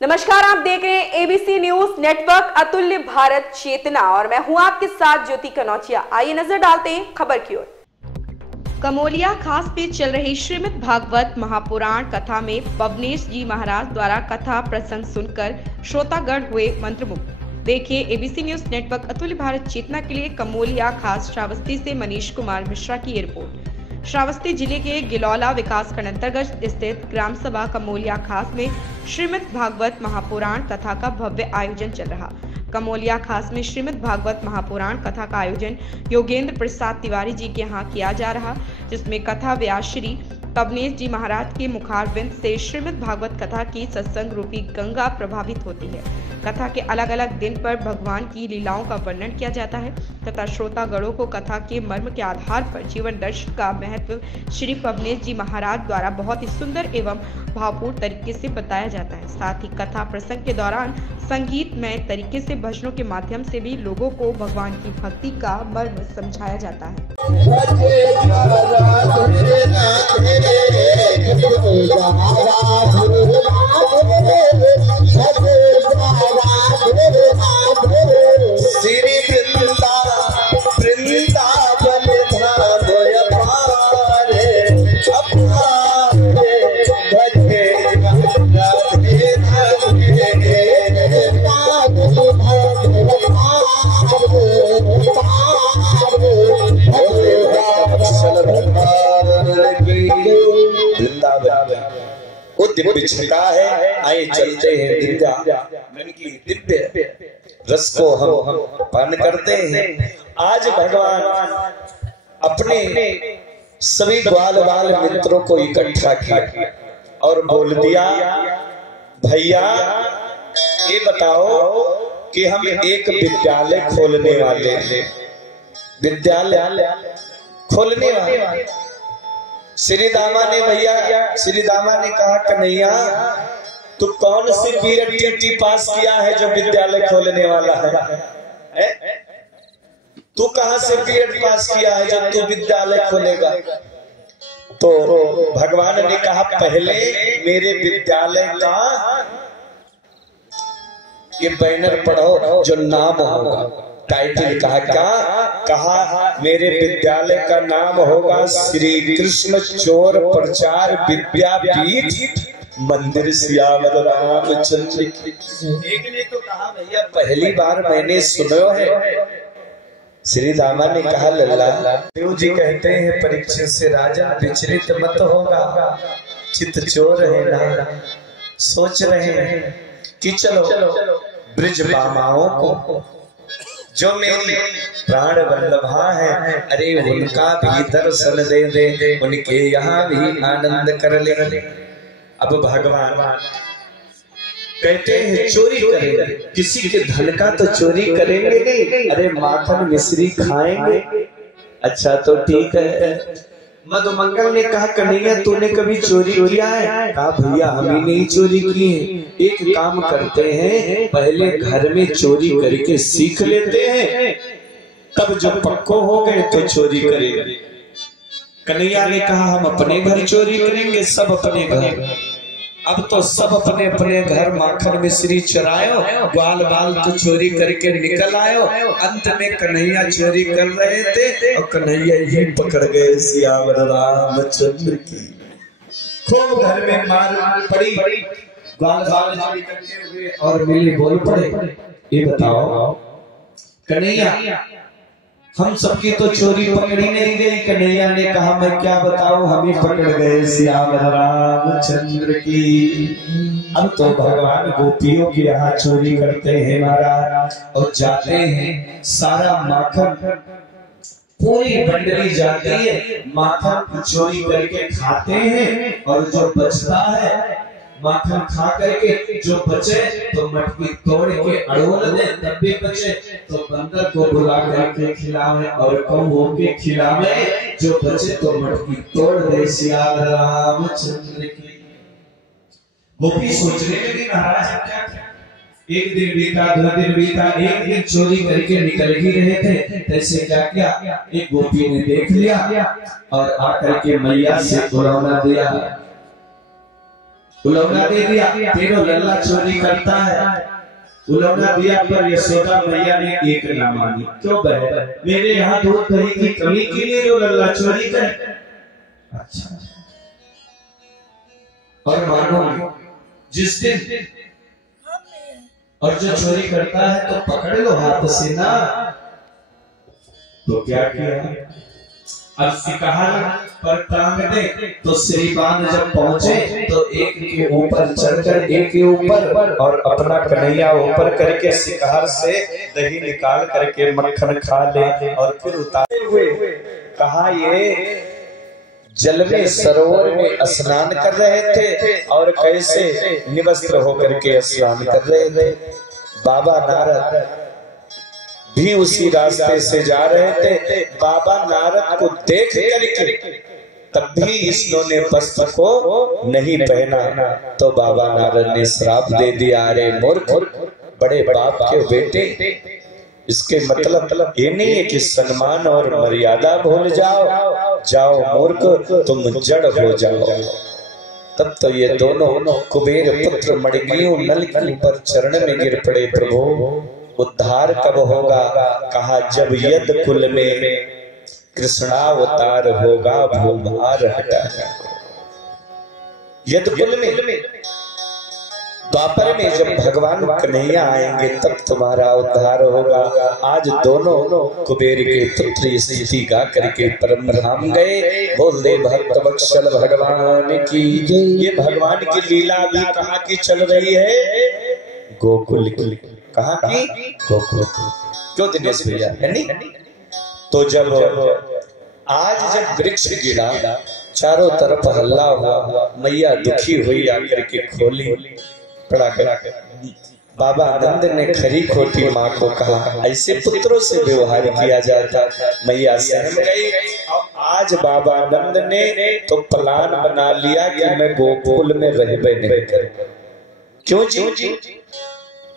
नमस्कार, आप देख रहे हैं एबीसी न्यूज नेटवर्क अतुल्य भारत चेतना और मैं हूं आपके साथ ज्योति कनौजिया। आइए नजर डालते हैं खबर की ओर। कमोलिया खास पे चल रही श्रीमद् भागवत महापुराण कथा में पवनेश जी महाराज द्वारा कथा प्रसंग सुनकर श्रोतागण हुए मंत्रमुग्ध। देखिए एबीसी न्यूज नेटवर्क अतुल्य भारत चेतना के लिए कमोलिया खास श्रावस्ती से मनीष कुमार मिश्रा की रिपोर्ट। श्रावस्ती जिले के गिलौला विकासखंड अंतर्गत स्थित ग्राम सभा कमोलिया खास में श्रीमद् भागवत महापुराण कथा का भव्य आयोजन चल रहा। कमोलिया खास में श्रीमद् भागवत महापुराण कथा का आयोजन योगेंद्र प्रसाद तिवारी जी के यहाँ किया जा रहा, जिसमें कथा व्यास श्री पवनेश जी महाराज के मुखारविंद से श्रीमद् भागवत कथा की सत्संग रूपी गंगा प्रभावित होती है। कथा के अलग अलग दिन पर भगवान की लीलाओं का वर्णन किया जाता है तथा श्रोतागणों को कथा के मर्म के आधार पर जीवन दर्शन का महत्व श्री पवनेश जी महाराज द्वारा बहुत ही सुंदर एवं भावपूर्ण तरीके से बताया जाता है। साथ ही कथा प्रसंग के दौरान संगीतमय तरीके से भजनों के माध्यम से भी लोगों को भगवान की भक्ति का मर्म समझाया जाता है। वो दिव्य छटा है, आए चलते हैं दिव्य रस को हम पान करते हैं। आज भगवान अपने सभी ग्वाल बाल मित्रों को इकट्ठा किया और बोल दिया, भैया ये बताओ कि हम एक विद्यालय खोलने वाले हैं। विद्यालय खोलने वाले श्री दामा ने कहा, कन्हैया तू कौन सी बीएड पास किया है जो विद्यालय खोलने वाला है? तू कहां से बीएड पास किया है जो तू विद्यालय खोलेगा? तो भगवान ने कहा, पहले मेरे विद्यालय का ये बैनर पढ़ो जो नाम होगा। टाइटल कहा मेरे विद्यालय का नाम होगा श्री कृष्ण चोर प्रचार विद्यापीठ मंदिर सियावर रामचंद्र। एक ने तो कहा, भैया पहली बार मैंने सुनो है। श्री दामा ने कहा, लल्ला देव जी कहते हैं परीक्षित से राजा विचलित मत होगा, चित चोर है ना। सोच रहे हैं कि चलो ब्रिज बामाओं को जो मेरी प्राण वल्लभा है, अरे उनका भी दर्शन दे दे, उनके यहाँ भी आनंद कर ले। अब भगवान कहते हैं चोरी करेंगे, किसी के धन का तो चोरी करेंगे नहीं, अरे माखन मिश्री खाएंगे। अच्छा तो ठीक है। मधुमंगल ने कहा, कन्हैया तूने कभी चोरी किया है? कहा, भैया हम ही नहीं चोरी की है। एक काम करते हैं, पहले घर में चोरी करके सीख लेते हैं, तब जब पक्को हो गए तो चोरी करेंगे। कन्हैया ने कहा, हम अपने घर चोरी करेंगे, सब अपने घर। अब तो सब अपने अपने घर माखन मिश्री चरायो, ग्वाल बाल तो चोरी करके निकल आयो। अंत में कन्हैया चोरी कर रहे थे और कन्हैया ही पकड़ गए सियावर रामचंद्र की। खूब घर में मार पड़ी, ग्वाल बाल चोरी करते हुए और मिली बोल पड़े, ये बताओ कन्हैया हम सबकी तो चोरी पकड़ी नहीं गई। कन्हैया ने कहा, मैं क्या बताऊं, हम ही पकड़ गए सियावर रामचंद्र की। अब तो भगवान गोपियों के यहाँ चोरी करते हैं महाराज, और जाते हैं सारा माखन, पूरी मंडली जाती है, माखन चोरी करके खाते हैं, और जो बचता है माखन खा करके जो बचे तो मटकी तोड़ के अड़ोल दे, तब भी बचे तो बंदर को बुला करके खिलावे और कौओं के खिलावे, जो बचे तो मटकी तोड़ दे सिया रामचंद्र की। गोपी सोचने लगी, महाराज क्या एक दिन बीता, 2 दिन बीता, एक दिन चोरी करके निकल ही रहे थे, तैसे क्या किया, एक गोपी ने देख लिया और आकर के मैया से बुलाना दिया, उलौना दे दिया, तेरो लल्ला चोरी करता है। उलौना दिया पर यशोदा मैया ने एक ना मानी। क्यों बहन, मेरे यहाँ दूध दही की कमी के लिए जो लल्ला चोरी करे। अच्छा, और मानो जिस दिन और जो चोरी करता है तो पकड़ लो हाथ से ना। तो क्या किया, अब सिकहर पर टांग दे। तो श्रीमान जब पहुंचे तो एक के ऊपर चढ़कर एक के ऊपर और अपना कन्हैया ऊपर करके सिकहर से दही निकाल करके मक्खन खा ले और फिर उतारे हुए कहा ये जल में सरोवर में स्नान कर रहे थे और कैसे निवस्त्र होकर के स्नान कर रहे थे। बाबा नारद भी उसी रास्ते से जा रहे थे। बाबा नारद को देख करके तब भी इन्होंने वस्त्र को नहीं पहना तो बाबा नारद ने श्राप दे दिया, अरे मूर्ख, बड़े बाप के बेटे, इसके मतलब ये नहीं है कि सम्मान और मर्यादा भूल जाओ, जाओ मूर्ख तुम जड़ हो जाओ। तब तो ये दोनों कुबेर पुत्र मणिग्रीव नल के ऊपर चरण में गिर पड़े, प्रभु उद्धार कब होगा। कहा जब यद कुल में कृष्णावतार होगा भूभार हटाना। यद कुल में द्वापर में जब भगवान कन्हैया आएंगे तब तुम्हारा उद्धार होगा। आज दोनों कुबेर के पुत्र स्थिति गा करके परम धाम गए। बोल दे भक्त वत्सल भगवान की। ये भगवान की लीला भी कहाँ की चल रही है, गोकुल की। कहाँ की, गोकुल। क्यों दिनेश भैया, है नहीं? तो जब आज जब वृक्ष गिरा, चारों तरफ हल्ला हुआ, मैया दुखी हुई आकर के खोली पड़ा कर। बाबा आनंद ने खरी खोटी माँ को कहा ऐसे पुत्रों से व्यवहार किया जाता। मैया सहम गई। आज बाबा आनंद ने तो प्लान बना लिया कि मैं गोकुल में रहबे नहीं करूंगा। क्यों जी?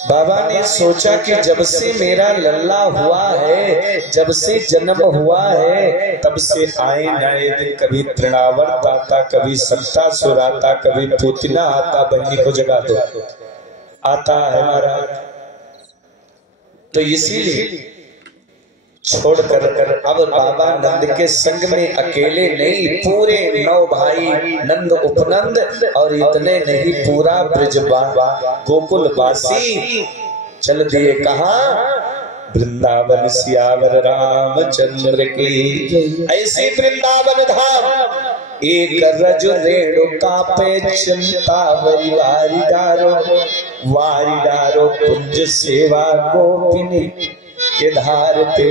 बाबा ने सोचा कि जब से मेरा लल्ला हुआ है, जब से जन्म हुआ है, तब से आए नए दिन कभी तृणावर्त आता, कभी सत्तासुर आता, कभी पूतना आता, बहनी को जगा दो आता है महाराज। तो इसीलिए छोड़कर अब बाबा नंद के संग में अकेले नहीं, पूरे 9 भाई नंद उपनंद और इतने नहीं पूरा ब्रजबासी गोकुलवासी चल दिए। कहा वृंदावन सियावर रामचंद्र की। ऐसी वृंदावन धाम एक रज रेणुका पे चिंता वारी डारो कुंज सेवा गोपिनी के धार पे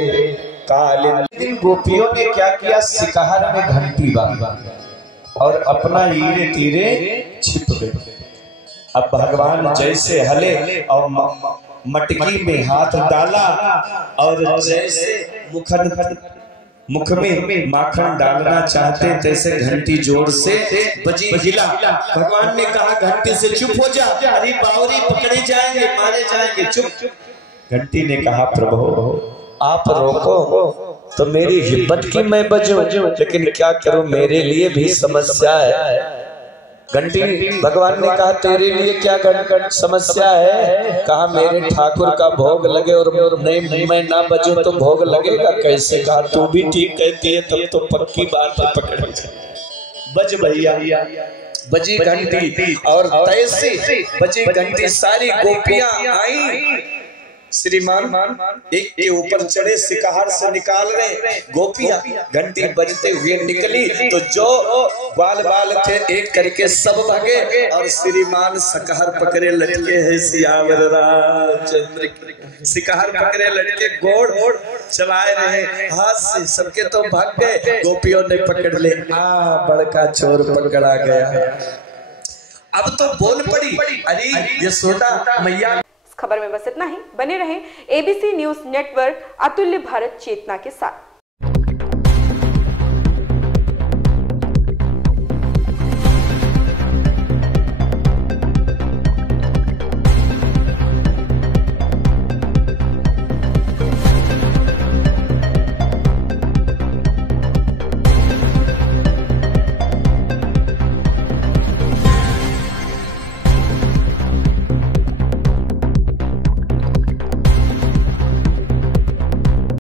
कालिन। दिन गोपियों ने क्या किया, सिकहर में घंटी बांधी और अपना हीरे तीरे छिप गए। अब भगवान जैसे हले और मटकी में हाथ डाला और जैसे मुख में माखन डालना चाहते तैसे घंटी जोर से बजी, हिला। भगवान ने कहा घंटी से चुप हो जा, अरे बावरी पकड़े जाएंगे, मारे जाएंगे, चुप। घंटी ने कहा प्रभु आप रोको तो मेरी हिम्मत की मैं बजूं, लेकिन क्या करूं मेरे लिए भी समस्या है। घंटी भगवान ने कहा तेरे लिए क्या समस्या है? कहा मेरे ठाकुर का भोग लगे और नहीं मैं ना बजूं तो भोग लगेगा कैसे? कहा तू भी ठीक कहती है, तब तो पक्की बात है, पकड़ बज भैया। बजी घंटी और तैसे बजी घंटी, सारी गोपियां आई। श्रीमान एक के ऊपर चढ़े, सिकहर से निकाल रहे गोपियां। घंटी बजते हुए निकली तो जो बाल थे एक करके सब भागे और श्रीमान सिकहर पकड़े लटके हैं सियावर रामचंद्र की। सिकहर पकड़े लटके गोड़ चलाए रहे हाथ से, सबके तो भाग गए। गोपियों ने पकड़ ले, बड़का चोर पकड़ा गया। अब तो बोल पड़ी, अरे यशोदा मैया। खबर में बस इतना ही। बने रहें ABC न्यूज नेटवर्क अतुल्य भारत चेतना के साथ।